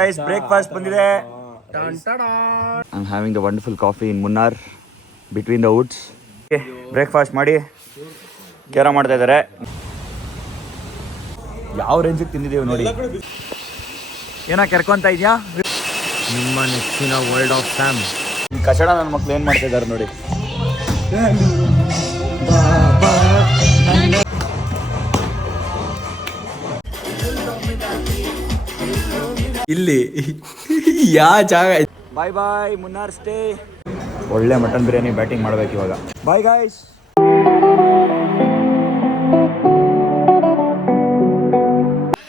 Guys breakfast ಬಂದಿದೆ. I'm having the wonderful coffee in Munnar between the woods. Breakfast ಮಾಡಿ ಕೇರ ಮಾಡ್ತಾ ಇದ್ದಾರೆ. ಯಾವ ರೇಂಜಿಗೆ ತಿಂದಿದ್ದೀವಿ ನೋಡಿ. ಏನೋ ಕೆರ್ಕೊಂತ ಇದೆಯಾ ನಿಮ್ಮ ನೆಚ್ಚಿನ ವರ್ಲ್ಡ್ ಆಫ್ ಸ್ಯಾಮ್. ಕಚಡ ನನ್ನ ಮಕ್ಳು ಏನು ಮಾಡ್ತಾ ಇದ್ದಾರೆ ನೋಡಿ. ಇಲ್ಲಿ ಯಾ ಜಾಗ. Bye bye Munnar stay. ಒಳ್ಳೆ ಮಟನ್ ಬಿರಿಯಾನಿ ಬ್ಯಾಟಿಂಗ್ ಮಾಡ್ಬೇಕು ಇವಾಗ. Bye guys.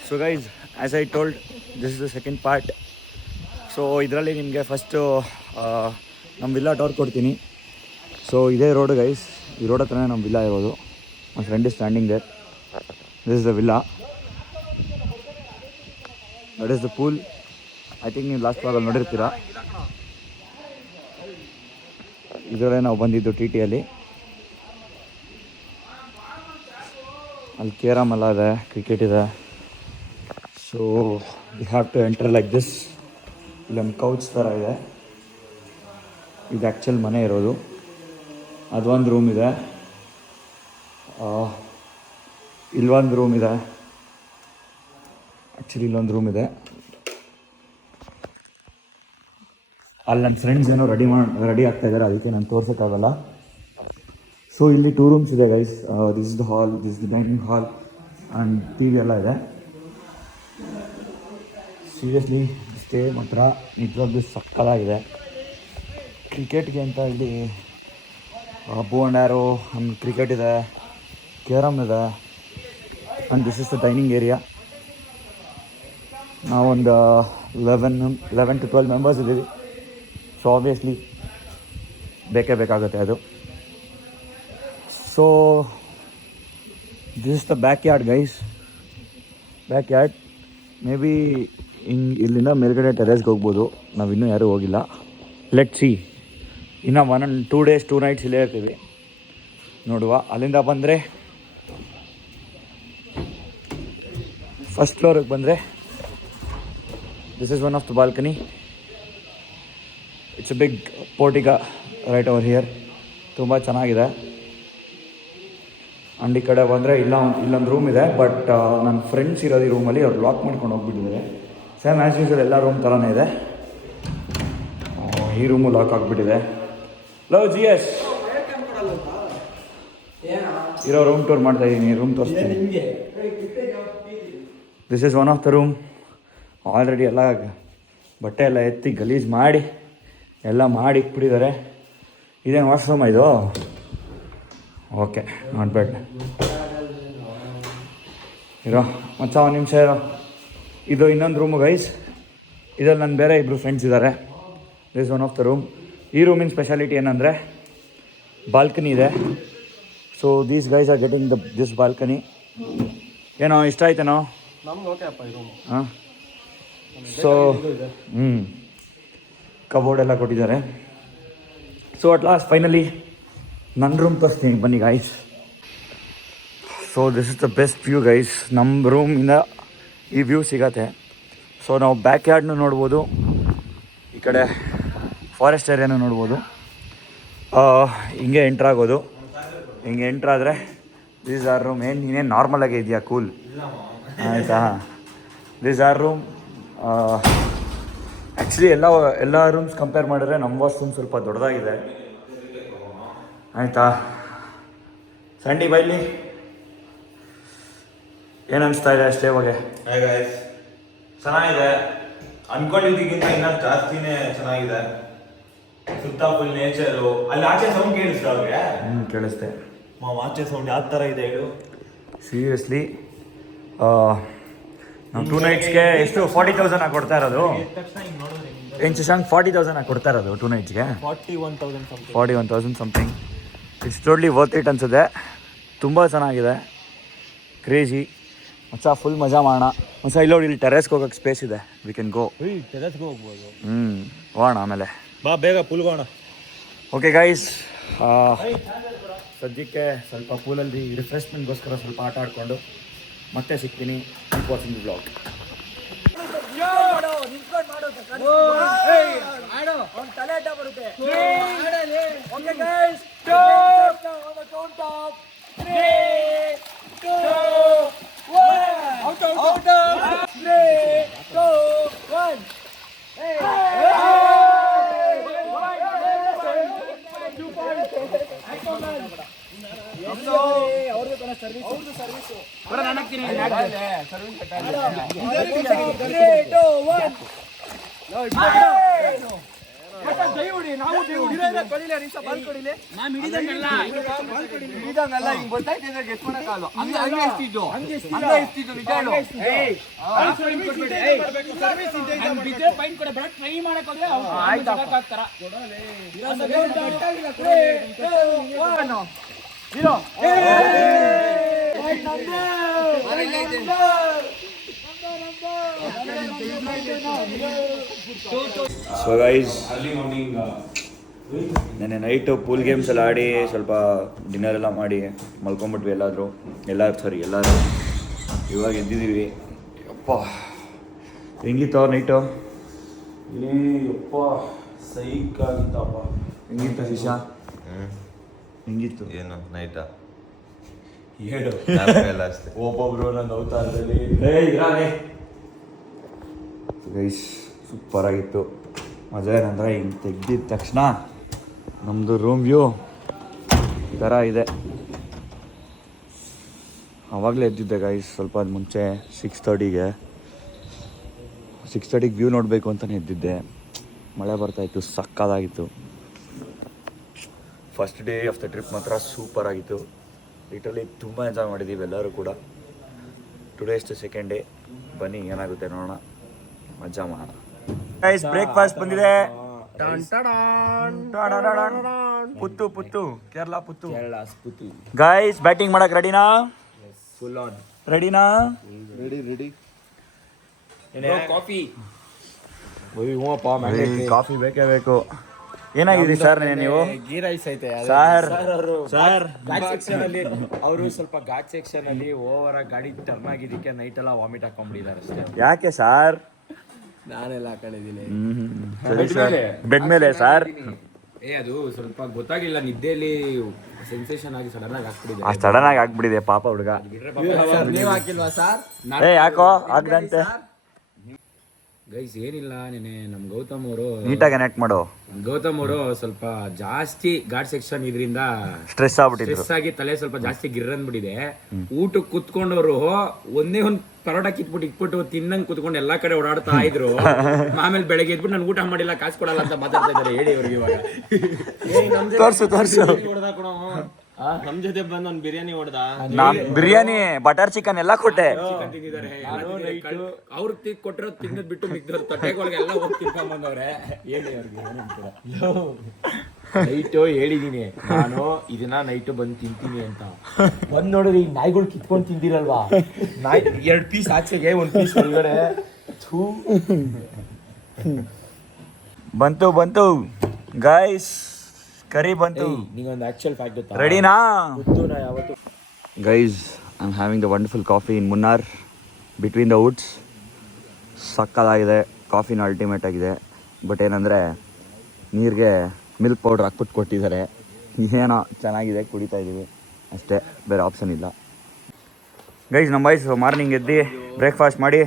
So guys, as I told, this is the second part. So ಇದರಲ್ಲಿ ನಿಮಗೆ ಫಸ್ಟು ನಮ್ಮ ವಿಲ್ಲಾ ಟೋರ್ ಕೊಡ್ತೀನಿ. ಸೊ ಇದೇ ರೋಡು ಗೈಸ್, ಈ ರೋಡ್ ಹತ್ರನೇ ನಮ್ಮ ವಿಲ್ಲಾ ಇರೋದು. My friend is standing there. This is the villa, that is the pool. I think ನೀವು ಲಾಸ್ಟ್ ಭಾಗಲ್ಲಿ ನೋಡಿರ್ತೀರ. ಇದರಲ್ಲೇ ನಾವು ಬಂದಿದ್ದು ಟಿ ಟಿಯಲ್ಲಿ. ಅಲ್ಲಿ ಕೇರಮ್ ಎಲ್ಲ ಇದೆ, ಕ್ರಿಕೆಟ್ ಇದೆ. So you have to enter like this. ಇಲ್ಲೊಂದು ಕೌಚ್ ಥರ ಇದೆ. ಇದು ಆ್ಯಕ್ಚುಲ್ ಮನೆ ಇರೋದು. ಅದೊಂದು ರೂಮ್ ಇದೆ, ಇಲ್ಲೊಂದು ರೂಮ್ ಇದೆ. ಆ್ಯಕ್ಚುಲಿ ಇಲ್ಲೊಂದು ರೂಮ್ ಇದೆ. ಅಲ್ಲಿ ನನ್ನ ಫ್ರೆಂಡ್ಸ್ ಏನೋ ರೆಡಿ ಆಗ್ತಾ ಇದ್ದಾರೆ, ಅದಕ್ಕೆ ನಾನು ತೋರ್ಸೋಕ್ಕಾಗಲ್ಲ. ಸೊ ಇಲ್ಲಿ 2 ರೂಮ್ಸ್ ಇದೆ guys. This is the hall, this is the dining hall and T V ಎಲ್ಲ ಇದೆ. ಸೀರಿಯಸ್ಲಿ ಸ್ಟೇ ಮಾತ್ರ ನಿಜವಾಗ್ಲೂ ಸಕ್ಕತ್ತಾಗಿದೆ. ಕ್ರಿಕೆಟ್ಗೆ ಅಂತ ಇಲ್ಲಿ ಬೋ ಆ್ಯಂಡ್ ಆ್ಯರೋ ಆ್ಯಂಡ್ ಕ್ರಿಕೆಟ್ ಇದೆ, ಕೇರಮ್ ಇದೆ and this is the dining area. ನಾವೊಂದು 11 to 12 ಮೆಂಬರ್ಸ್ ಇದ್ದೀವಿ. ಸೊ ಆಬ್ವಿಯಸ್ಲಿ ಬೇಕೇ ಬೇಕಾಗುತ್ತೆ ಅದು. So this is the back yard guys. Back yard may be ಇಲ್ಲಿಂದ ಮೇಲ್ಗಡೆ ಟೆರೇಸ್ಗೆ ಹೋಗ್ಬೋದು. ನಾವು ಇನ್ನೂ ಯಾರೂ ಹೋಗಿಲ್ಲ. Let see. ಇನ್ನು 2 days 2 nights ಇಲ್ಲೇ ಇರ್ತೀವಿ, ನೋಡುವ. ಅಲ್ಲಿಂದ ಬಂದರೆ ಫಸ್ಟ್ ಫ್ಲೋರಿಗೆ ಬಂದರೆ this is one of the balcony. It's a big portico right over here. ತುಂಬ ಚೆನ್ನಾಗಿದೆ. ಆ್ಯಂಡ್ ಈ ಕಡೆ ಬಂದರೆ ಇಲ್ಲೊಂದು ರೂಮ್ ಇದೆ, ಬಟ್ ನನ್ನ ಫ್ರೆಂಡ್ಸ್ ಇರೋದು ಈ ರೂಮಲ್ಲಿ. ಅವ್ರು ಲಾಕ್ ಮಾಡ್ಕೊಂಡು ಹೋಗ್ಬಿಟ್ಟಿದ್ದಾರೆ. ಸೇಮ್ ಆ್ಯಸ್ ಯೂಶುವಲ್ ಎಲ್ಲ ರೂಮ್ ಥರನೇ ಇದೆ. ಈ ರೂಮು ಲಾಕ್ ಆಗಿಬಿಟ್ಟಿದೆ. ಲವ್ ಜಿ ಎಸ್ ಇರೋ ರೂಮ್ ಟೂರ್ ಮಾಡ್ತಾಯಿದ್ದೀನಿ. ರೂಮ್ ತೋರಿಸ್ತೀನಿ. This is one of the room. Already ಎಲ್ಲ ಬಟ್ಟೆ ಎಲ್ಲ ಎತ್ತಿ ಗಲೀಜು ಮಾಡಿ ಎಲ್ಲ ಮಾಡಿ ಇಟ್ಬಿಟ್ಟಿದ್ದಾರೆ. ಇದೇನು ವಾಶ್ರೂಮ್ ಇದು? Okay, not bad. ಇರೋ ಮಚ್ಚ ಒಂದು ನಿಮಿಷ ಇರೋ. ಇದು ಇನ್ನೊಂದು ರೂಮು ಗೈಸ್. ಇದರಲ್ಲಿ ನನ್ನ ಬೇರೆ 2 ಫ್ರೆಂಡ್ಸ್ ಇದ್ದಾರೆ. This one of the room. ಈ ರೂಮಿನ ಸ್ಪೆಷಾಲಿಟಿ ಏನಂದರೆ ಬಾಲ್ಕನಿ ಇದೆ. So these guys are getting this balcony. ಏನೋ ಇಷ್ಟ ಆಯ್ತೇನೋ? ಹಾಂ. ಸೊ ಕಬೋರ್ಡ್ ಎಲ್ಲ ಕೊಟ್ಟಿದ್ದಾರೆ. ಸೊ ಅಟ್ ಲಾಸ್ಟ್ ಫೈನಲಿ ನನ್ನ ರೂಮ್ ತೋರಿಸ್ತೀನಿ ಬನ್ನಿ guys. So this is the best view guys. ನಮ್ಮ ರೂಮಿಂದ ಈ ವ್ಯೂ ಸಿಗತ್ತೆ. ಸೊ ನಾವು ಬ್ಯಾಕ್ ಯಾರ್ಡ್ನು ನೋಡ್ಬೋದು, ಈ ಕಡೆ ಫಾರೆಸ್ಟ್ ಏರಿಯಾನು ನೋಡ್ಬೋದು. ಹಿಂಗೆ ಎಂಟ್ರಾಗೋದು. ಹಿಂಗೆ ಎಂಟ್ರಾದರೆ ದಿಸ್ ಆರ್ ರೂಮ್. ಇನ್ನೇನು ನಾರ್ಮಲಾಗಿ ಇದೆಯಾ? ಕೂಲ್ ಆಯಿತಾ? This are room. ಆ್ಯಕ್ಚುಲಿ ಎಲ್ಲ ರೂಮ್ಸ್ ಕಂಪೇರ್ ಮಾಡಿದ್ರೆ ನಮ್ಮ ವಾಶ್ರೂಮ್ ಸ್ವಲ್ಪ ದೊಡ್ಡದಾಗಿದೆ, ಆಯಿತಾ? ಸಂಡಿ ಬೈಲಿ ಏನು ಅನಿಸ್ತಾ ಇದೆ ಅಷ್ಟೇ ಬಗ್ಗೆ? ಚೆನ್ನಾಗಿದೆ. ಅನ್ಕೊಂಡಿದ್ದಕ್ಕಿಂತ ಇನ್ನೂ ಜಾಸ್ತಿನೇ ಚೆನ್ನಾಗಿದೆ. ಸುತ್ತ ಫುಲ್ ನೇಚರು. ಅಲ್ಲಿ ಆಚೆ ಸೌಂಡ್ ಕೇಳಿಸ್ತಾ ಅವ್ರಿಗೆ? ಕೇಳಿಸ್ತೆ. ಆಚೆ ಸೌಂಡ್ ಯಾವ ಥರ ಇದೆ ಹೇಳು. ಸೀರಿಯಸ್ಲಿ ನಾವು 2 ನೈಟ್ಸ್ಗೆ ಎಷ್ಟು 40,000 ಕೊಡ್ತಾ ಇರೋದು? ಏನು ಶಶಾಂಕ್ 40,000 ಕೊಡ್ತಾ ಇರೋದು 2 ನೈಟ್ಸ್ಗೆ? 41,000 something. It's totally worth it ಅನ್ಸುತ್ತೆ. ತುಂಬ ಚೆನ್ನಾಗಿದೆ. ಕ್ರೇಜಿ ಮಚ್ಚ. ಫುಲ್ ಮಜಾ ಮಾಡೋಣ ಮಚ್ಚ. ಇಲ್ಲಿ ಟೆರೆಸ್ಗೆ ಹೋಗೋಕ್ಕೆ ಸ್ಪೇಸ್ ಇದೆ. We can go. ಟೆರೆಸ್ಗೆ ಹೋಗ್ಬೋದು. ಹೋಗೋಣ ಆಮೇಲೆ. ಬಾ ಬೇಗ ಪೂಲ್ಗೋಣ. ಓಕೆ ಗೈಸ್, ಸದ್ಯಕ್ಕೆ ಸ್ವಲ್ಪ ಪೂಲಲ್ಲಿ ರಿಫ್ರೆಶ್ಮೆಂಟ್ಗೋಸ್ಕರ ಸ್ವಲ್ಪ ಆಟ ಆಡಿಕೊಂಡು ಮತ್ತೆ ಸಿಗ್ತೀನಿ. Keep watching the vlog. So guys ನೆನ್ನೆ ನೈಟು ಪೂಲ್ ಗೇಮ್ಸ್ ಎಲ್ಲ ಆಡಿ ಸ್ವಲ್ಪ ಡಿನ್ನರ್ ಎಲ್ಲ ಮಾಡಿ ಮಲ್ಕೊಂಬಿಟ್ವಿ ಎಲ್ಲರೂ ಇವಾಗ ಎದ್ದಿದ್ದೀವಿ. ಅಪ್ಪ ಹೆಂಗಿತ್ತು ನೈಟು? ಅಪ್ಪ ಸೈಕ್ ಆಗಿತ್ತಪ್ಪ. ಹೆಂಗಿತ್ತು ಶಿಶಾ? ಹೆಂಗಿತ್ತು? ಏನು ನೈಟಾ ಹೇಳು ಎಲ್ಲ ಅಷ್ಟೇ. ಒಬ್ಬೊಬ್ರು ನನ್ನ ಅವತಾರದಲ್ಲಿ ಗೈಸ್ ಸೂಪರ್ ಆಗಿತ್ತು. ಮಜಾ ಏನಂದರೆ ಹಿಂಗೆ ತೆಗ್ದಿದ ತಕ್ಷಣ ನಮ್ಮದು ರೂಮ್ ವ್ಯೂ ಈ ಥರ ಇದೆ. ಆವಾಗಲೇ ಎದ್ದಿದ್ದೆ ಗೈಸ್, ಸ್ವಲ್ಪ ಅದು ಮುಂಚೆ 6:30ಗೆ ವ್ಯೂ ನೋಡಬೇಕು ಅಂತಲೇ ಎದ್ದಿದ್ದೆ. ಮಳೆ ಬರ್ತಾಯಿತ್ತು, ಸಕ್ಕತ್ತಾಗಿತ್ತು. First day of the trip ಮಾತ್ರ ಸೂಪರ್ ಆಗಿತ್ತು. ಲಿಟ್ರಲಿ ತುಂಬ ಎಂಜಾಯ್ ಮಾಡಿದ್ದೀವಿ ಎಲ್ಲರೂ ಕೂಡ. Today is the second day. ಬನ್ನಿ ಏನಾಗುತ್ತೆ ನೋಡೋಣ, ಮಜಾ ಮಾಡೋಣ. ಗೈಸ್ ಬ್ರೇಕ್ಫಾಸ್ಟ್ ಬಂದಿದೆ. ಪುತ್ತು ಕೇರಳ ಪುತ್ತು. ಗೈಸ್ ಬ್ಯಾಟಿಂಗ್ ಮಾಡಕ್ ರೆಡಿನಾ? ಫುಲ್ ಆನ್ ರೆಡಿನಾ? ರೆಡಿ ಕಾಫಿ ಕಾಫಿ ಬೇಕೇ ಬೇಕು. ಏನಾಗಿದೆ ಸರ್ ನೀವು? ಗೀ ರೈಸ್ ಐತೆ ಸರ್ ಘಾಟ್ ಸೆಕ್ಷನ್ ಅಲ್ಲಿ ಅವರು ಸ್ವಲ್ಪ ಘಾಟ್ ಸೆಕ್ಷನ್ ಅಲ್ಲಿ ಓವರ್ ಆಗಿ ಗಾಡಿ ಟರ್ನ್ ಆಗಿದ್ದಕ್ಕೆ ನೈಟ್ ಎಲ್ಲ ವಾಮಿಟ್ ಹಾಕೊಂಡ್ಬಿಟ್ಟಿದ್ದಾರೆ ಅಷ್ಟೇ. ಯಾಕೆ ಸರ್? ನಾನೆಲ್ಲ ಹಾಕೊಂಡಿದ್ದೀನಿ ಬೆಡ್ ಮೇಲೆ ಸರ್. ಅದು ಸ್ವಲ್ಪ ಗೊತ್ತಾಗಿಲ್ಲ, ನಿದ್ದೆಯಲ್ಲಿ ಸೆನ್ಸೇಷನ್ ಆಗಿ ಸಡನ್ ಆಗಿ ಹಾಕ್ಬಿಟ್ಟಿದೆ. ಅಷ್ಟು ಸಡನ್ ಆಗಿ ಆಗ್ಬಿಟ್ಟಿದೆ ಪಾಪ ಹುಡುಗ. ನೀವು ಹಾಕಿಲ್ವಾ ಸರ್? ಯಾಕೋ ಆಗ್ದಂತೆ. ಗೈಸ್ ಏನಿಲ್ಲ, ನೆನೆ ನಮ್ ಗೌತಮ್ ನೀಟಾಗಿ ಕನೆಕ್ಟ್ ಮಾಡು. ಅವರು ಸ್ವಲ್ಪ ಜಾಸ್ತಿ ಘಾಟ್ ಸೆಕ್ಷನ್ ಇದ್ರಿಂದ ಸ್ಟ್ರೆಸ್ ಆಗ್ಬಿಟ್ಟಿದ್ರು. ಸ್ಟ್ರೆಸ್ ಆಗಿ ತಲೆ ಸ್ವಲ್ಪ ಜಾಸ್ತಿ ಗಿರ್ರನ್ಬಿಟ್ಟಿದೆ. ಊಟಕ್ಕೆ ಕುತ್ಕೊಂಡವರು ಒಂದೇ ಒಂದು ಪರೋಟ ಇಟ್ಬಿಟ್ಟು ತಿನ್ನಂಗ್ ಕುತ್ಕೊಂಡು ಎಲ್ಲಾ ಕಡೆ ಓಡಾಡ್ತಾ ಇದ್ರು. ಆಮೇಲೆ ಬೆಳಗ್ಗೆ ಎದ್ಬಿಟ್ಟು ನಾನು ಊಟ ಮಾಡಿಲ್ಲ, ಕಾಸು ಕೊಡಲ್ಲ ಅಂತ ಮಾತಾಡ್ತಾ ಇದ್ದಾರೆ. ಹೇಳಿ ಅವ್ರಿಗೆ ಇವಾಗ. ತೋರ್ಸು ನಮ್ ಜೊತೆ ಬಂದ್ ಒಂದ್ ಬಿರಿಯಾನಿ ಹೊಡ್ದ. ಬಿರಿಯಾನಿ, ಬಟರ್ ಚಿಕನ್ ಎಲ್ಲ ಕೊಟ್ಟೆ. ಅವ್ರು ಕೊಟ್ಟಿರೋ ತಿನ್ನದ್ ಬಿಟ್ಟು ಮಿಕ್ದವ್ರು ತಟ್ಟೆಗಳಿಗೆಲ್ಲ ಹೋಗಿ ತಿನ್ಕೊಂಡ್ ಬಂದವ್ರೆ. ಹೇಳಿ ಅವ್ರಿಗೆ ನೈಟು ಹೇಳಿದೀನಿ ನಾನು, ಇದನ್ನ ನೈಟು ಬಂದು ತಿಂತೀನಿ ಅಂತ. ಬಂದ್ ನೋಡಿದ್ರಿ ನಾಯಿಗಳು ಕಿತ್ಕೊಂಡ್ ತಿಂದಿರಲ್ವಾ, ನಾಯಿ 2 ಪೀಸ್ ಆಚೆಗೆ 1 ಪೀಸ್ ಒಳಗಡೆ. ಬಂತು ಗೈಸ್, ಕರಿ ಬಂತು. ನಿಂಗೊಂದು ಆಕ್ಚುಯಲ್ ಫ್ಯಾಕ್ಟ್ ಗೊತ್ತಾ? ರೆಡಿನಾ? ನಾ ಯಾವತ್ತು guys I am having the wonderful coffee in Munnar between the Woods. ಸಕ್ಕತ್ತಾಗಿದೆ, ಕಾಫಿನ ಅಲ್ಟಿಮೇಟ್ ಆಗಿದೆ. ಬಟ್ ಏನಂದರೆ ನೀರಿಗೆ ಮಿಲ್ಕ್ ಪೌಡ್ರ್ ಹಾಕ್ಬಿಟ್ಟು ಕೊಟ್ಟಿದ್ದಾರೆ. ಏನೋ ಚೆನ್ನಾಗಿದೆ, ಕುಡಿತಾ ಇದ್ದೀವಿ ಅಷ್ಟೇ, ಬೇರೆ ಆಪ್ಷನ್ ಇಲ್ಲ. ಗೈಸ್ ನಮ್ಮ ಬಾಯ್ಸ್ ಮಾರ್ನಿಂಗ್ ಎದ್ದು ಬ್ರೇಕ್ಫಾಸ್ಟ್ ಮಾಡಿ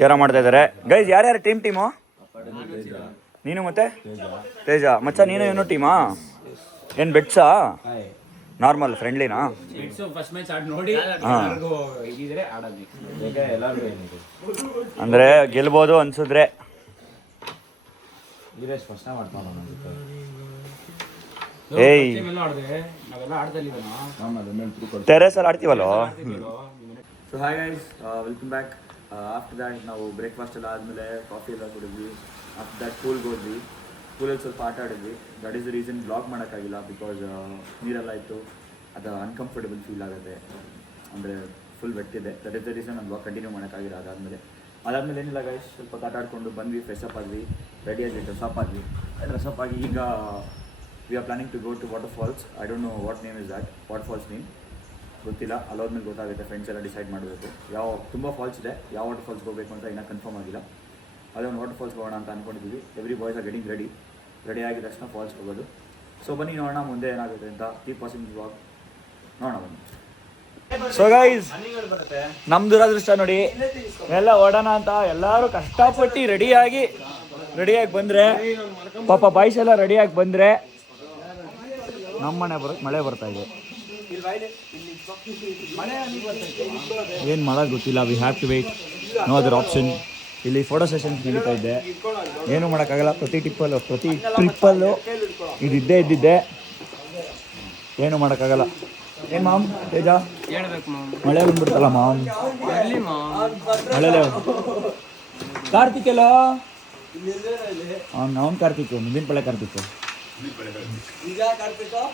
ಕೇರ ಮಾಡ್ತಾ ಇದ್ದಾರೆ. ಗೈಸ್ ಯಾರ್ಯಾರು ಟೀಮು? ನೀನು ಮತ್ತೆ ತೇಜ. ಮಚ್ಚ ನೀನು ಏನೋ ಟೀಮಾ? ಏನು ಬೆಟ್ಸಾ? ನಾರ್ಮಲ್ ಫ್ರೆಂಡ್ಲಿನಾ? ಅಂದರೆ ಗೆಲ್ಬೋದು ಅನ್ಸಿದ್ರೆ. ಏಯ್ ಟೆರೆಸಲ್ಲಿ ಆಡ್ತೀವಲ್ಲೋ. So hi guys, welcome back. After that ನಾವು ಬ್ರೇಕ್ಫಾಸ್ಟ್ ಎಲ್ಲ ಆದಮೇಲೆ ಕಾಫಿ ಎಲ್ಲ ಕುಡಿದ್ವಿ. ಆಫ್ಟರ್ ದ್ಯಾಟ್ ಪೂಲ್ಗೆ ಹೋದ್ವಿ. ಪೂಲಲ್ಲಿ ಸ್ವಲ್ಪ ಆಟ ಆಡಿದ್ವಿ. That is the reason blog ಮಾಡೋಕ್ಕಾಗಿಲ್ಲ, ಬಿಕಾಸ್ ನೀರೆಲ್ಲ ಇತ್ತು. ಅದು ಅನ್ಕಂಫರ್ಟಬಲ್ ಫೀಲ್ ಆಗುತ್ತೆ, ಅಂದರೆ ಫುಲ್ ವೆಟ್ಟಿದೆ. ದಟ್ ಈಸ್ ದ ರೀಸನ್ ನಾನು ಬ್ಲಾಗ್ ಕಂಟಿನ್ಯೂ ಮಾಡೋಕ್ಕಾಗಿಲ್ಲ. ಅದಾದಮೇಲೆ ಏನಿಲ್ಲ ಗೈಸ್, ಸ್ವಲ್ಪ ಆಟ ಆಡ್ಕೊಂಡು ಬಂದ್ವಿ, ಫ್ರೆಶ್ ಅಪ್ ಆದ್ವಿ, ರೆಡಿಯಾಗಿ ಡ್ರೆಸ್ಅಪ್ ಆಗಿ ಈಗ we are planning to go to water falls. I don't know what name is that, water falls name ಗೊತ್ತಿಲ್ಲ. ಅಲ್ಲೋದ್ಮೇಲೆ ಗೊತ್ತಾಗುತ್ತೆ, ಫ್ರೆಂಡ್ಸ್ ಎಲ್ಲ ಡಿಸೈಡ್ ಮಾಡಬೇಕು. ತುಂಬ ಫಾಲ್ಸ್ ಇದೆ, ಯಾವ ವಾಟರ್ ಫಾಲ್ಸ್ಗೆ ಹೋಗಬೇಕು ಅಂತ ಇನ್ನೂ ಕನ್ಫರ್ಮ್ ಆಗಿಲ್ಲ. ಅದೊಂದು ವಾಟರ್ ಫಾಲ್ಸ್ ಹೋಗೋಣ ಅಂತ ಅಂದ್ಕೊಂಡಿದ್ದೀವಿ. Every boys are getting ready ಆಗಿದ ತಕ್ಷಣ ಫಾಲ್ಸ್ ಹೋಗೋದು. ಸೊ ಬನ್ನಿ ನೋಡೋಣ ಮುಂದೆ ಏನಾಗುತ್ತೆ ಅಂತ. ಕೀಪ್ ವಾಚಿಂಗ್ ವ್ಲಾಗ್, ನೋಡೋಣ ಬನ್ನಿ. ಸೊ ಗೈಸ್, ನಮ್ಮ ದುರದೃಷ್ಟ ನೋಡಿ, ಎಲ್ಲ ಓಡೋಣ ಅಂತ ಎಲ್ಲರೂ ಕಷ್ಟಪಟ್ಟು ರೆಡಿಯಾಗಿ ಬಂದರೆ, ಪಾಪ ಬಾಯ್ಸ್ ಎಲ್ಲ ರೆಡಿಯಾಗಿ ಬಂದರೆ ನಮ್ಮ ಮಳೆ ಬರ್ತಾ ಇದೆ. ಏನು ಮಾಡೋದು ಗೊತ್ತಿಲ್ಲ. We have to wait, no other option. ಇಲ್ಲಿ ಫೋಟೋ ಸೆಷನ್ಸ್ ನಡೀತಾ ಇದ್ದೆ, ಏನೂ ಮಾಡೋಕ್ಕಾಗಲ್ಲ. ಪ್ರತಿ ಟ್ರಿಪ್ಪಲ್ಲೂ ಇದ್ದಿದ್ದೆ, ಏನು ಮಾಡೋಕ್ಕಾಗಲ್ಲ. ಏನು ಮಾಮ್ ತೇಜ, ಮಳೆ ಬಂದ್ಬಿಡ್ತಲ್ಲ ಮಾಮ್, ಮಳೆಲೇ. ಕಾರ್ತಿಕ್ ಎಲ್ಲ ಅವ್ನು ಕಾರ್ತಿಕ್, ಮುಂದಿನ ಪಳೆ ಕಾರ್ತಿಕ್,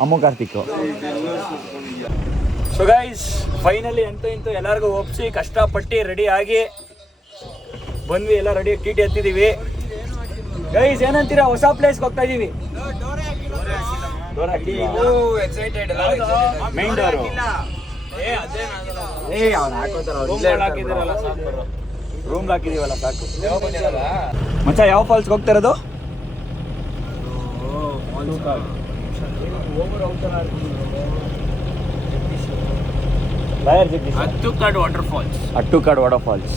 ಅಮ್ಮು ಕಾರ್ತಿಕ್. ಸೊ ಗೈಸ್, ಫೈನಲಿ ಅಂತೂ ಎಲ್ಲರಿಗೂ ಒಪ್ಪಿಸಿ ಕಷ್ಟಪಟ್ಟು ರೆಡಿ ಆಗಿ ಬಂದ್ವಿ. ಎಲ್ಲ ರೆಡಿ ಟಿ ಎತ್ತಿದ್ದೀವಿ. ಗೈಸ್ ಏನಂತೀರಾ, ಹೊಸ ಪ್ಲೇಸ್ಗೆ ಹೋಗ್ತಾ ಇದ್ದೀವಿ. ಮೇನ್ ಡೋರು ರೂಮ್ ಹಾಕಿದೀವಲ್ಲ ಸಾಕು. ಮಚ್ಚ ಯಾವ ಫಾಲ್ಸ್ಗೆ ಹೋಗ್ತಾ ಇರೋದು? Attukad waterfalls.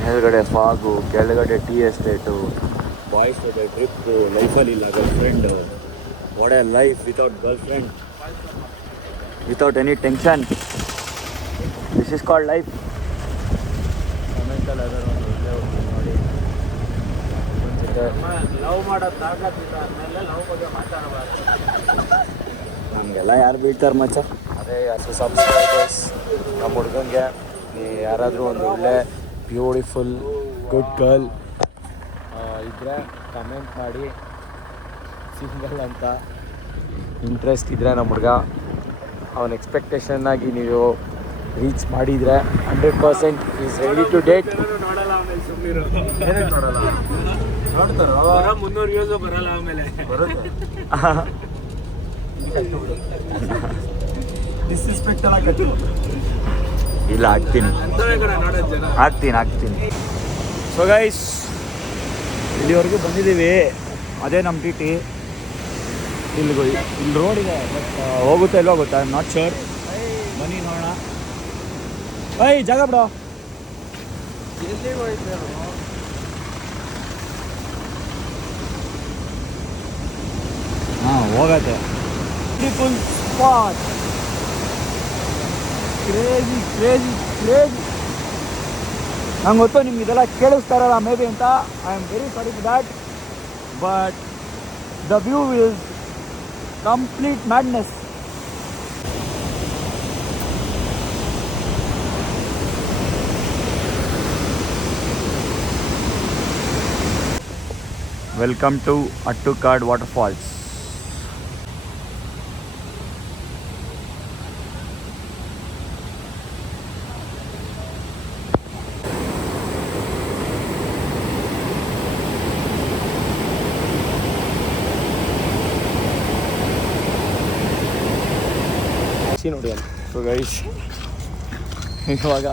ಮೇಲ್ಗಡೆ ಫಾಗು, ಕೆಳಗಡೆ ಟೀ ಎಸ್ಟೇಟು, ಬಾಯ್ಸ್ ಜೊತೆ ಟ್ರಿಪ್ಪು. ಲೈಫಲ್ಲಿ ಇಲ್ಲ girlfriend. What a life without girlfriend, without any tension. This is called life. ಕಮೆಂಟಲ್ಲಿ ಅದರ ಒಂದು ಒಳ್ಳೆ ನೋಡಿ. ಲವ್ ಮಾಡೋದು ತಾಕತ್ತಿಲ್ಲ ಅಂದಮೇಲೆ ಲವ್ ಬಗ್ಗೆ ಮಾತಾಡಬಾರ್ದು. ನಮಗೆಲ್ಲ ಯಾರು ಬೀಳ್ತಾರೆ ಮಚ್ಚ. ಅದೇ ಸಬ್ಸ್ಕ್ರೈಬರ್ಸ್ ನಮ್ಮ ಹುಡ್ಗಂಗೆ ಯಾರಾದರೂ ಒಂದು ಒಳ್ಳೆ ಬ್ಯೂಟಿಫುಲ್ ಗುಡ್ ಗರ್ಲ್ ಇದ್ದರೆ ಕಮೆಂಟ್ ಮಾಡಿ. ಸಿಂಗಲ್ ಅಂತ ಇಂಟ್ರೆಸ್ಟ್ ಇದ್ದರೆ ನಮ್ಮ ಹುಡುಗ ಅವನ ಎಕ್ಸ್ಪೆಕ್ಟೇಷನ್ ಆಗಿ ನೀವು ರೀಚ್ ಮಾಡಿದರೆ 100% ಈಸ್ ರೆಡಿ ಟು ಡೇಟ್. ನೋಡಲ್ಲ ಆಮೇಲೆ ಸುಮ್ಮನಿರು. ನೋಡಲ್ಲ, ನೋಡ್ತಾರೋ 300 ವ್ಯೂಸ್ ಬರಲ್ಲ ಆಮೇಲೆ. ಡಿಸ್ರೆಸ್ಪೆಕ್ಟ್ ಆಗತ್ತೆ. ಇಲ್ಲ, ಆಗ್ತೀನಿ. ಸೊ ಗೈಸ್, ಇಲ್ಲಿವರೆಗೂ ಬಂದಿದ್ದೀವಿ. ಅದೇ ನಮ್ಮ ಟಿ ಟಿ. ಇಲ್ಲಿ ರೋಡ್ ಇದೆ, ಬಟ್ ಹೋಗುತ್ತಾ ಇಲ್ಲೋ ಗೊತ್ತಾ, ಐ ಆಮ್ ನಾಟ್ ಶ್ಯೂರ್. ಬನ್ನಿ ನೋಡೋಣ. ಜಾಗ ಬಿಡೋ. ಹಾಂ, ಹೋಗತ್ತೆ. Beautiful spot. ಕ್ರೇಜಿ. ನಂಗೆ ಗೊತ್ತು ನಿಮ್ಗೆ ಇದೆಲ್ಲ ಕೇಳಿಸ್ತಾ ಇರಲ್ಲ ಮೇ ಬಿ ಅಂತ. I am very sorry for that, but the view is complete madness. Welcome to Attukad waterfalls. ನೋಡಿ ಅಲ್ಲಿ. ಸೊ ಗೈಸ್, ಇವಾಗ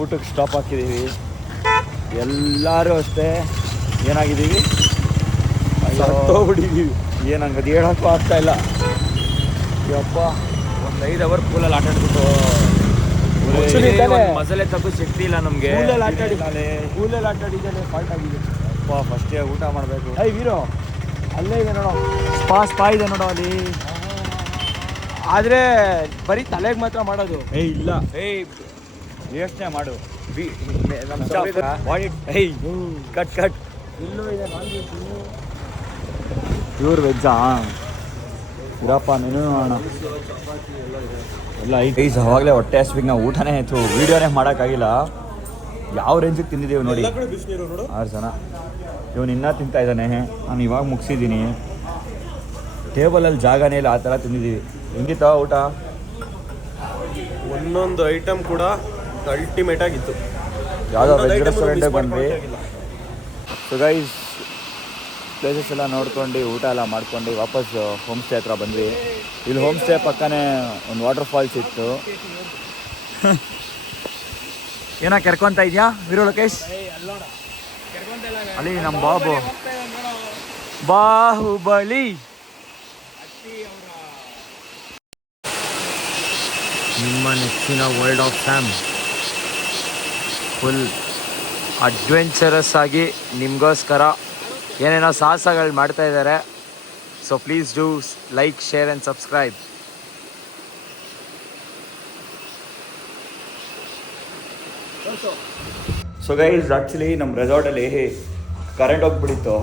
ಊಟಕ್ಕೆ ಸ್ಟಾಪ್ ಹಾಕಿದ್ದೀವಿ. ಎಲ್ಲರೂ ಅಷ್ಟೇ ಏನಾಗಿದ್ದೀವಿ, ಹೋಗ್ಬಿಟ್ಟಿದ್ದೀವಿ. ಏನಂಗೆ ಅದು ಹೇಳೋಕ್ಕೂ ಆಗ್ತಾ ಇಲ್ಲ. ಯಪ್ಪ, ಒಂದು 5 ಅವರ್ ಪೂಲಲ್ಲಿ ಆಟ ಆಡ್ಬಿಟ್ಟು ಮಸಾಲೆ ತಪ್ಪು ಶಕ್ತಿ ಇಲ್ಲ ನಮಗೆ. ಪೂಲಲ್ಲಿ ಆಟಾಡಿದ್ದೇನೆ ಫಾಲ್ಟ್ ಆಗಿದೆ. ಅಪ್ಪ, ಫಸ್ಟೇ ಊಟ ಮಾಡಬೇಕು. ವೀರೋ, ಅಲ್ಲೇ ಇದೆ ನೋಡೋ, ಸ್ಪಾ ಇದೆ ನೋಡೋ ಅಲ್ಲಿ. ಆದರೆ ಬರೀ ತಲೆಗೆ ಮಾತ್ರ ಮಾಡೋದು. ಇಲ್ಲ, ಯೋಚನೆ ಮಾಡು. ಕಟ್ ಇಲ್ಲೂ ಇದೆ ನಾನ್ ವೆಜ್. ಪ್ಯೂರ್ ವೆಜ್ಜಾ? ಇರಪ್ಪ, ನೀನು ನೋಡೋಣ. ಎಲ್ಲ ಐದು ಅವಾಗಲೇ ಹೊಟ್ಟೆ ಹಸ್ಬಿಗೆ ನಾವು ಊಟನೇ ಆಯಿತು, ವೀಡಿಯೋನೇ ಮಾಡೋಕ್ಕಾಗಿಲ್ಲ. ಯಾವ ರೇಂಜಿಗೆ ತಿಂದಿದ್ದೀವಿ ನೋಡಿ. 6 ಜನ. ಇವನು ಇನ್ನೂ ತಿಂತಾ ಇದ್ದಾನೆ, ನಾನು ಇವಾಗ ಮುಗಿಸಿದ್ದೀನಿ. ಟೇಬಲಲ್ಲಿ ಜಾಗನೇ ಇಲ್ಲ, ಆ ಥರ ತಿಂದಿದ್ದೀವಿ. ಹೆಂಗಿತ್ತ ಊಟ? ಒಂದೊಂದು ಐಟಮ್ ಕೂಡ ಅಲ್ಟಿಮೇಟ್ ಆಗಿತ್ತು. ಯಾವುದೋ ವೆಜ್ ರೆಸ್ಟೋರೆಂಟಿಗೆ ಬಂದ್ವಿ. ಸೊ ಗೈಸ್, ಪ್ಲೇಸಸ್ ಎಲ್ಲ ನೋಡ್ಕೊಂಡು ಊಟ ಎಲ್ಲ ಮಾಡ್ಕೊಂಡು ವಾಪಸ್ ಹೋಮ್ ಸ್ಟೇ ಹತ್ರ ಬಂದ್ವಿ. ಇಲ್ಲಿ ಹೋಮ್ ಸ್ಟೇ ಪಕ್ಕನೇ ಒಂದು ವಾಟರ್ ಫಾಲ್ಸ್ ಇತ್ತು. ಏನೋ ಕೆರ್ಕೊಂತ ಇದೆಯಾ ವೀರು ಲೋಕೇಶ್? ಅಲ್ಲಿ ನಮ್ಮ ಬಾಹುಬಲಿ. ನಿಮ್ಮ ನೆಚ್ಚಿನ world of fam full adventurous ಆಗಿ ನಿಮಗೋಸ್ಕರ ಏನೇನೋ ಸಾಹಸಗಳು ಮಾಡ್ತಾ ಇದ್ದಾರೆ. So please do like, share and subscribe. So guys, actually ನಮ್ಮ ರೆಸಾರ್ಟಲ್ಲಿ ಕರೆಂಟ್ ಹೋಗ್ಬಿಟ್ಟಿತ್ತು.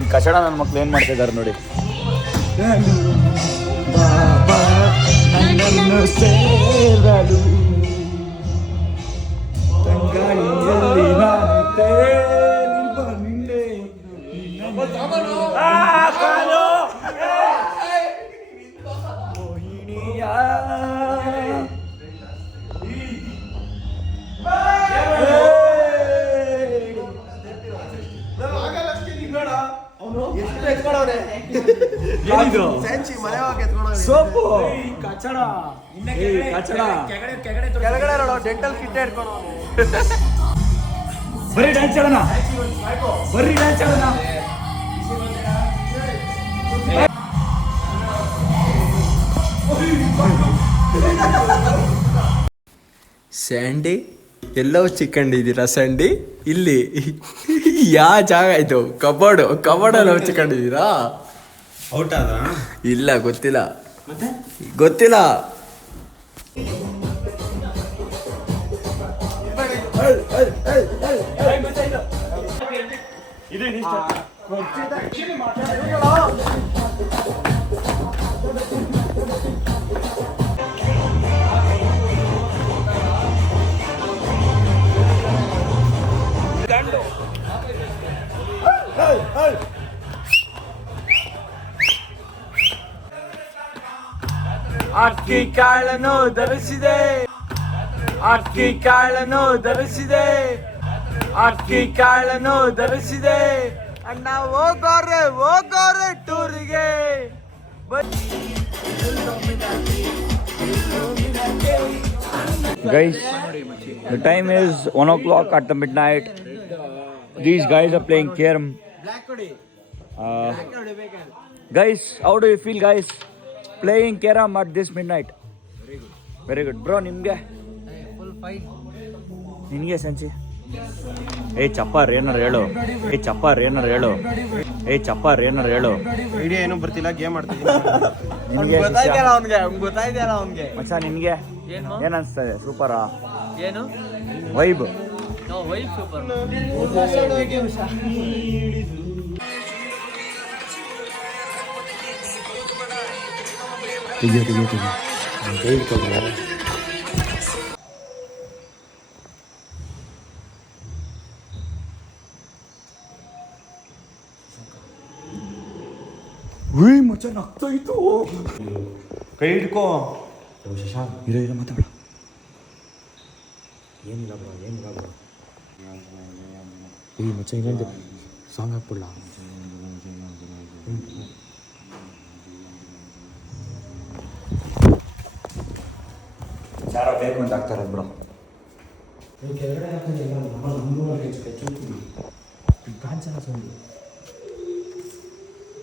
ಈ ಕಚಡ ನನ್ನ ಮಕ್ಳು ಏನು ಮಾಡ್ತಾ ಇದ್ದಾರೆ ನೋಡಿ. ಸೋಪು ಕಚಡ ಡೆಂಟಲ್ ಕಿಟ್ ಇಟ್ಕೊಂಡು ಬರ್ರಿ ಡ್ಯಾನ್ಸ್ ಆಡೋಣ, ಬರ್ರಿ ಡ್ಯಾನ್ಸ್ ಆಡೋಣ. ಸ್ಯಾಂಡಿ ಎಲ್ಲೋ ಚಿಕ್ಕಂಡಿದ್ದೀರಾ ಸ್ಯಾಂಡಿ? ಇಲ್ಲಿ ಯಾವ ಜಾಗ ಇದು? ಕಬೋರ್ಡಲ್ಲಿ ಚಿಕ್ಕಂಡಿದ್ದೀರಾ? ಔಟ್ ಆದ? ಇಲ್ಲ, ಗೊತ್ತಿಲ್ಲ. ಗೊತ್ತಿಲ್ಲ. ಅಕ್ಕಿ ಕಾಳನ್ನು ಧರಿಸಿದೆ, ಅಕ್ಕಿ ಕಾಳನ್ನು ಧರಿಸಿದೆ, ಅಕ್ಕಿ ಕಾಳನ್ನು ಧರಿಸಿದೆ. ಅಣ್ಣ ಹೋಗೋರೆ ಟೂರಿಗೆ. Guys, the time is 1 o'clock at the midnight. These guys are playing Kerm. Guys, how do you feel, guys? Playing Kerm at this midnight. Very good. Bro, ನಿಮ್ಗೆ? ನಿನಗೆ ಸಂಚಿ? ಚಪ್ಪಾರ್ ಏನಾರು ಹೇಳು. ಐಡಿಯಾ ಏನೂ ಬರ್ತಿಲ್ಲ, ಗೇಮ್ ಆಡ್ತಿದ್ದೀನಿ. ನಿನಗೆ ಗೊತ್ತಾಯ್ತಲ್ಲ ಅವನಿಗೆ. ಮಚ್ಚ ನಿನಗೆ ಏನು ಅನಿಸ್ತದೆ? ಸೂಪರಾ? ಏನು ವೈಬ್? Vibe super. ಮಚ್ಚ ನಗ್ತಾಯಿತ್ತು. ಕೈ ಹಿಡ್ಕೋ. ಇರೋ ಮಾತಾಡ. ಏನಿಲ್ಲ ಬ್ರೋ. ಈ ಮಚ್ಚ ಇನ್ನೊಂದು ಸಾಂಗ್ ಹಾಕ್ಬಿಡ್ಲ? ಯಾರೋ ಬೇಕು ಅಂತ ಆಗ್ತಾರೆ ಬ್ರೋ.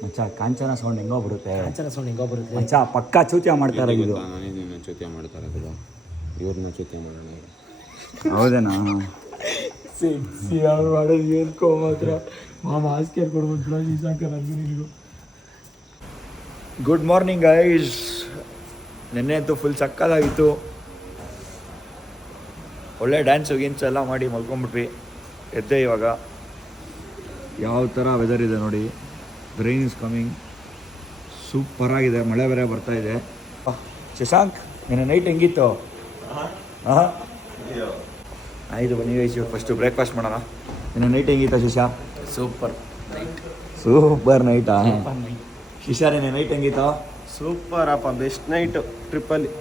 ಮಚ್ಚ ಕಾಂಚನ ಸೌಂಡ್ ಹೆಂಗೋ ಬರುತ್ತೆ. ಮಚ್ಚ ಪಕ್ಕಾ ಚೂತ್ಯ ಮಾಡ್ತಾರೆ ಇದು. ಚೂತ್ಯ ಮಾಡ್ತಾರೆ ಇವ್ರನ್ನ ಚೂತ್ಯ ಮಾಡೋಣ. ಹೌದೇನಾ? Good morning guys. ನೆನ್ನೆ ಅಂತೂ ಫುಲ್ ಸಕ್ಕದಾಗಿತ್ತು. ಒಳ್ಳೆ ಡ್ಯಾನ್ಸು ಗೀನ್ಸ್ ಎಲ್ಲ ಮಾಡಿ ಮಲ್ಕೊಂಡ್ಬಿಟ್ವಿ. ಎದ್ದೆ ಇವಾಗ. ಯಾವ ಥರ ವೆದರ್ ಇದೆ ನೋಡಿ. Rain is coming. ಸೂಪರಾಗಿದೆ. ಮಳೆ ಬೇರೆ ಬರ್ತಾ ಇದೆ. ಶಶಾಂಕ್, ನಿನ್ನೆ ನೈಟ್ ಹೆಂಗಿತ್ತು? ಹಾಂ, ಆಯಿತು ಬನ್ನಿ ಗೈಸ್, ಇವಾಗ ಫಸ್ಟು ಬ್ರೇಕ್ಫಾಸ್ಟ್ ಮಾಡೋಣ. ನಿನ್ನೆ ನೈಟ್ ಹೆಂಗಿತ್ತ ಶಿಶಾ? ಸೂಪರ್ ನೈಟಾ? ಶಿಶಾ ನಿನ್ನೆ ನೈಟ್ ಹೆಂಗಿತ್ತು? ಸೂಪರ್ ಅಪ್ಪ, ಬೆಸ್ಟ್ ನೈಟು ಟ್ರಿಪ್ಪಲ್ಲಿ.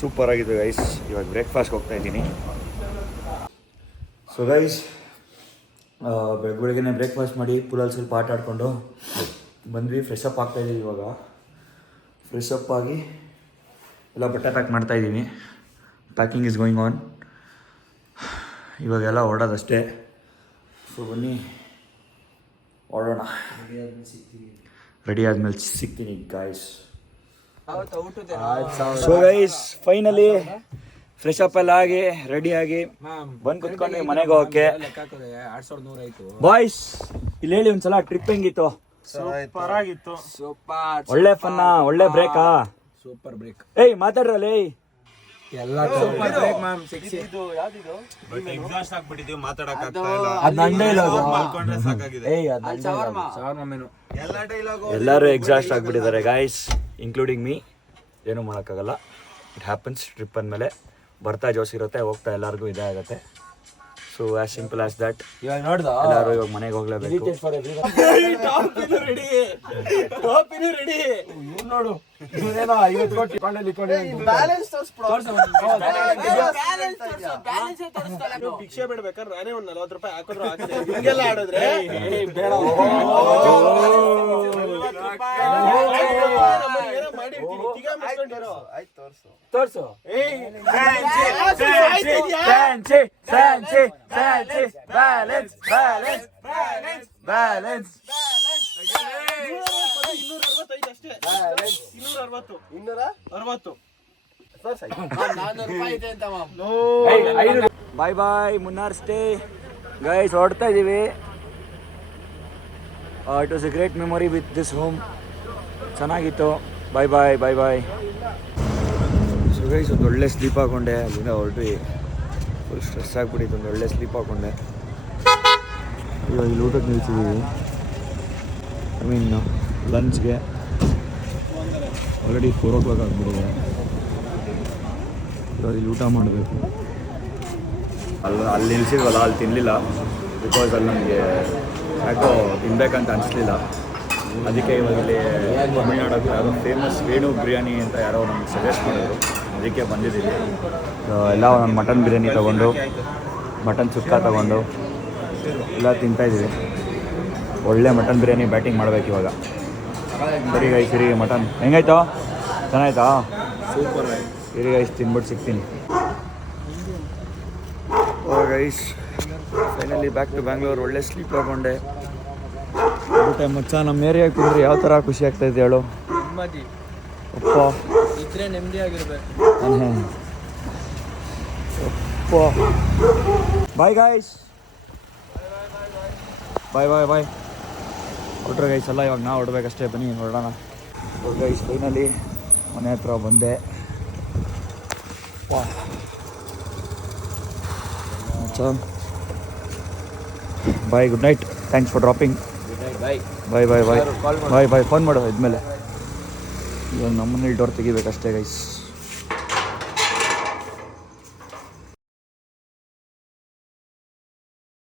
ಸೂಪರ್ ಆಗಿದೆ ಗೈಸ್. ಇವಾಗ ಬ್ರೇಕ್ಫಾಸ್ಟ್ಗೆ ಹೋಗ್ತಾ ಇದ್ದೀನಿ. ಸೊ ಗೈಸ್, ಬೆಳಗ್ಗೆನೇ ಬ್ರೇಕ್ಫಾಸ್ಟ್ ಮಾಡಿ ಪೂಲಲ್ಲಿ ಸ್ವಲ್ಪ ಆಟ ಆಡಿಕೊಂಡು ಬಂದ್ವಿ. ಫ್ರೆಶ್ ಅಪ್ ಆಗ್ತಾಯಿದ್ದೀವಿ ಇವಾಗ. ಫ್ರೆಶ್ ಅಪ್ ಆಗಿ ಎಲ್ಲ ಬಟ್ಟೆ ಪ್ಯಾಕ್ ಮಾಡ್ತಾಯಿದ್ದೀವಿ. Packing is going on. ಇವಾಗೆಲ್ಲ ಹೊರಡೋದಷ್ಟೇ. ಸೊ ಬನ್ನಿ ಹೊರಡೋಣ. ರೆಡಿ ಆದಮೇಲೆ ಸಿಗ್ತೀನಿ guys. So guys finally fresh up ಎಲ್ಲ ಆಗಿ ರೆಡಿಯಾಗಿ ಬಂದು ಕುತ್ಕೊಂಡು ಮನೆಗೆ ಹೋಗೋಕ್ಕೆ. ಬಾಯ್ಸ್ ಇಲ್ಲಿ ಹೇಳಿ ಒಂದ್ಸಲ ಟ್ರಿಪ್ ಹೆಂಗಿತ್ತು? ಸೂಪರ್ ಆಗಿತ್ತು. ಸೂಪರ್ ಒಳ್ಳೆ ಫನ್ನ, ಒಳ್ಳೆ ಬ್ರೇಕಾ? Super break. ಏಯ್ ಮಾತಾಡ್ರಲ್ಲಿ ಎಲ್ಲ ಸೂಪರ್ ಬ್ರೇಕ್ ಮ್ಯಾಮ್. ಸಿಕ್ಸಿ ಎಕ್ಸಾಸ್ಟ್ ಆಗ್ಬಿಟ್ಟಿದೀವಿ, ಮಾತಾಡಕ್ ಆಗ್ತಾ ಇಲ್ಲ. ಅದು ನನ್ನ ಡೈಲಾಗು. ಮಾಡ್ಕೊಂಡ್ರೆ ಸಾಕಾಗಿದೆ. ಏಯ್ ಅದು ನನ್ನ ಡೈಲಾಗು. ಶವರ್ಮ ಮೆನು ಎಲ್ಲ ಡೈಲಾಗು ಎಲ್ಲರೂ ಎಕ್ಸಾಸ್ಟ್ ಆಗಿಬಿಟ್ಟಿದ್ದಾರೆ ಗಾಯ್ಸ್, ಇನ್ಕ್ಲೂಡಿಂಗ್ ಮೀ. ಏನೂ ಮಾಡೋಕ್ಕಾಗಲ್ಲ, ಇಟ್ ಹ್ಯಾಪನ್ಸ್. ಟ್ರಿಪ್ ಅಂದಮೇಲೆ ಬರ್ತಾ ಜೋಶ್ ಇರುತ್ತೆ, ಹೋಗ್ತಾ ಎಲ್ಲರಿಗೂ ಇದೇ ಆಗುತ್ತೆ. So as simple as that. ಇವಾಗ ನೋಡ್ದ ಎಲ್ಲರೂ ಇವಾಗ ಮನೆಗೆ ಹೋಗ್ಲೇಬೇಕು. ನೋಡು ಇವನೇನೋ 50 ಕೋಟಿ ಕೊಂಡಲ್ಲಿ ಭಿಕ್ಷೆ ಬಿಡ್ಬೇಕಾದ್ರೆ ನಾನೇ ಒಂದ್ 40 ರೂಪಾಯಿ ಹಾಕಿದ್ರು ಹಾಕಿದೆ. ಹಿಂಗೆಲ್ಲ ಆಡಿದ್ರೆ ತೋರ್ಸು. ಬ್ಯಾಲೆನ್ಸ್ 265 ಅಷ್ಟೇ. 260 ಬಾಯ್ ಬಾಯ್ ಮುನ್ನಾರ್ ಸ್ಟೇ ಗೈಸ್. ಹೊರಡ್ತಾ ಇದ್ದೀವಿ. It was A great memory with this home. ಚೆನ್ನಾಗಿತ್ತು. ಬಾಯ್ ಬಾಯ್ ಬಾಯ್ ಬಾಯ್. ಸೊ ಗೈಸ್ ಒಂದು ಒಳ್ಳೆ ಸ್ಲೀಪ್ ಹಾಕೊಂಡೆ. ಅಲ್ಲಿಂದ ಹೊರಟ್ವಿ. ಫುಲ್ ಸ್ಟ್ರೆಸ್ ಆಗಿಬಿಟ್ಟಿತ್ತು. ಒಂದು ಒಳ್ಳೆ ಸ್ಲೀಪ್ ಹಾಕೊಂಡೆ. ಇವಾಗ ಇಲ್ಲಿ ಊಟಕ್ಕೆ ನಿಲ್ಸಿದ್ದೀವಿ. I mean ಲಂಚ್ಗೆ. ಆಲ್ರೆಡಿ 4 o'clock ಆಗಿಬಿಟ್ಟಿದೆ. ಇವಾಗ ಇಲ್ಲಿ ಊಟ ಮಾಡಬೇಕು. ಅಲ್ಲಿ ನಿಲ್ಸಿದ್ವಲ್ಲ, ಅಲ್ಲಿ ತಿನ್ನಲಿಲ್ಲ. ಬಿಕಾಸ್ ಅಲ್ಲಿ ನಮಗೆ ಯಾಕೋ ತಿನ್ಬೇಕಂತ ಅನಿಸ್ಲಿಲ್ಲ. ಅದಕ್ಕೆ ಇವಾಗ ಇಲ್ಲಿ ತಮಿಳ್ನಾಡಲ್ಲಿ ಯಾರೋ ಫೇಮಸ್ ವೇಣು ಬಿರಿಯಾನಿ ಅಂತ ಯಾರೋ ನಮ್ಗೆ ಸಜೆಸ್ಟ್ ಮಾಡಿದ್ರು. ಅದಕ್ಕೆ ಬಂದಿದ್ದೀವಿ. ಎಲ್ಲ ಒಂದು ಮಟನ್ ಬಿರಿಯಾನಿ ತೊಗೊಂಡು, ಮಟನ್ ಸುಕ್ಕ ತೊಗೊಂಡು ಎಲ್ಲ ತಿಂತಾಯಿದ್ದೀವಿ. ಒಳ್ಳೆ ಮಟನ್ ಬಿರಿಯಾನಿ ಬ್ಯಾಟಿಂಗ್ ಮಾಡಬೇಕು ಇವಾಗ. ಸರಿ ಗೈಸ್, ಸಿರಿ ಮಟನ್ ಹೆಂಗಾಯ್ತು? ಚೆನ್ನಾಯ್ತಾ? ಸೂಪರ್. ಸಿರಿ ಗೈಸ್, ತಿನ್ಬಿಟ್ಟು ಸಿಗ್ತೀನಿ. Guys finally back to Bangalore. ಒಳ್ಳೆ ಸ್ಲೀಪ್ ಹಾಕೊಂಡೆ. ಊಟ ಮಚ್ಚ ನಮ್ಮ ಏರಿಯಾಗೆ ತಿಂದರೆ ಯಾವ ಥರ ಖುಷಿ ಆಗ್ತಾಯಿದೆ ಹೇಳು. ನೆಮ್ಮದಿ ಅಪ್ಪ ಇದ್ರೆ ನೆಮ್ಮದಿ ಆಗಿರ್ಬೇಕು. ಅಪ್ಪ ಬಾಯ್ ಗಾಯ್ಸ್. ಬಾಯ್ ಬಾಯ್ ಬಾಯ್. ಹೊರಟ್ರೆ ಗೈಸ್ ಎಲ್ಲ ಇವಾಗ ನಾವು ಹೊರಡ್ಬೇಕಷ್ಟೇ. ಬನ್ನಿ ಹೊರಡೋಣ. ಗೈಸ್ ಫೈನಲಿ ಮನೆ ಹತ್ರ ಬಂದೆ. Bye, good night. Thanks for dropping. Bye bye bye bye bye bye. Phone ಮಾಡು ಇದ್ಮೇಲೆ. ಇವಾಗ ನಮ್ಮನೇಲಿ ಡೋರ್ ತೆಗಿಬೇಕಷ್ಟೇ ಗೈಸ್.